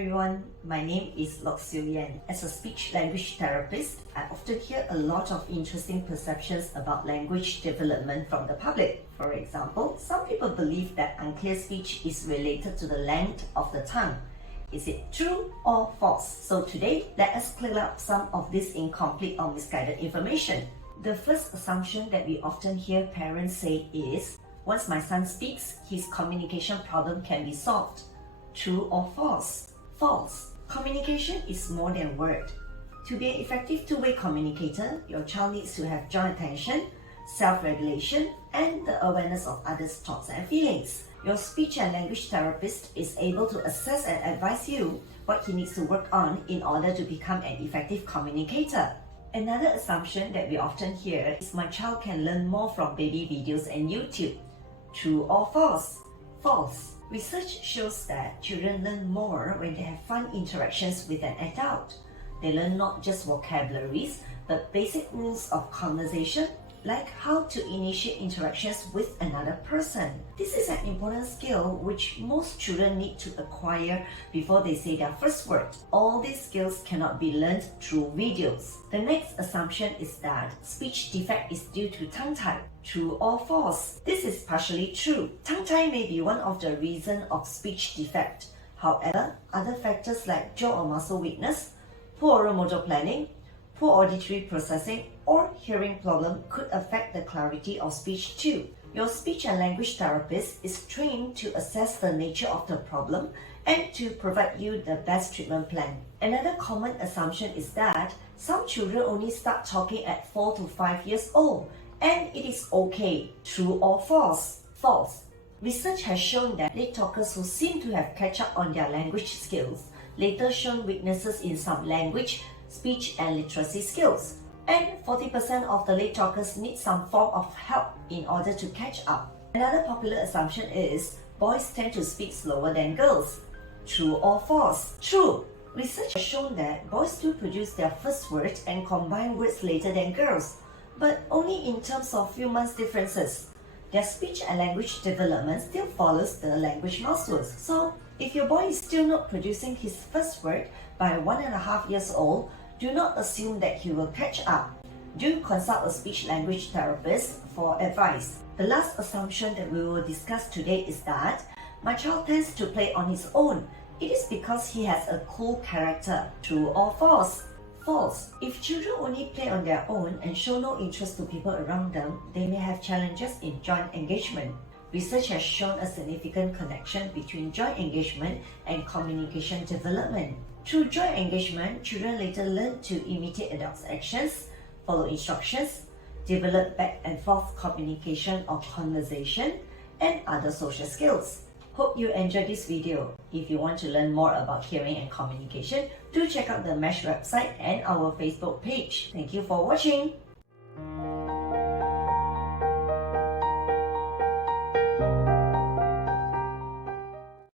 everyone, my name is Lok Siu Yan. As a speech language therapist, I often hear a lot of interesting perceptions about language development from the public. For example, some people believe that unclear speech is related to the length of the tongue. Is it true or false? So today, let us clear up some of this incomplete or misguided information. The first assumption that we often hear parents say is, once my son speaks, his communication problem can be solved. True or false? False. Communication is more than word. To be an effective two-way communicator, your child needs to have joint attention, self-regulation, and the awareness of others' thoughts and feelings. Your speech and language therapist is able to assess and advise you what he needs to work on in order to become an effective communicator. Another assumption that we often hear is my child can learn more from baby videos and YouTube. True or false? False. Research shows that children learn more when they have fun interactions with an adult. They learn not just vocabularies, but basic rules of conversation, like how to initiate interactions with another person. This is an important skill which most children need to acquire before they say their first word. All these skills cannot be learned through videos. The next assumption is that speech defect is due to tongue tie. True or false? This is partially true. Tongue tie may be one of the reasons of speech defect. However, other factors like jaw or muscle weakness, poor oral motor planning, poor auditory processing, or hearing problem could affect the clarity of speech too. Your speech and language therapist is trained to assess the nature of the problem and to provide you the best treatment plan. Another common assumption is that some children only start talking at 4 to 5 years old, and it is okay. True or false? False. Research has shown that late talkers who seem to have catch up on their language skills later shown weaknesses in some language, speech and literacy skills. And 40% of the late talkers need some form of help in order to catch up. Another popular assumption is boys tend to speak slower than girls. True or false? True. Research has shown that boys do produce their first words and combine words later than girls, but only in terms of few months differences. Their speech and language development still follows the language milestones. So, if your boy is still not producing his first word by 1.5 years old, do not assume that he will catch up. Do consult a speech language therapist for advice. The last assumption that we will discuss today is that my child tends to play on his own. It is because he has a cool character. True or false? False. If children only play on their own and show no interest to people around them, they may have challenges in joint engagement. Research has shown a significant connection between joint engagement and communication development. Through joint engagement, children later learn to imitate adults' actions, follow instructions, develop back and forth communication or conversation, and other social skills. Hope you enjoyed this video. If you want to learn more about hearing and communication, do check out the Mash website and our Facebook page. Thank you for watching.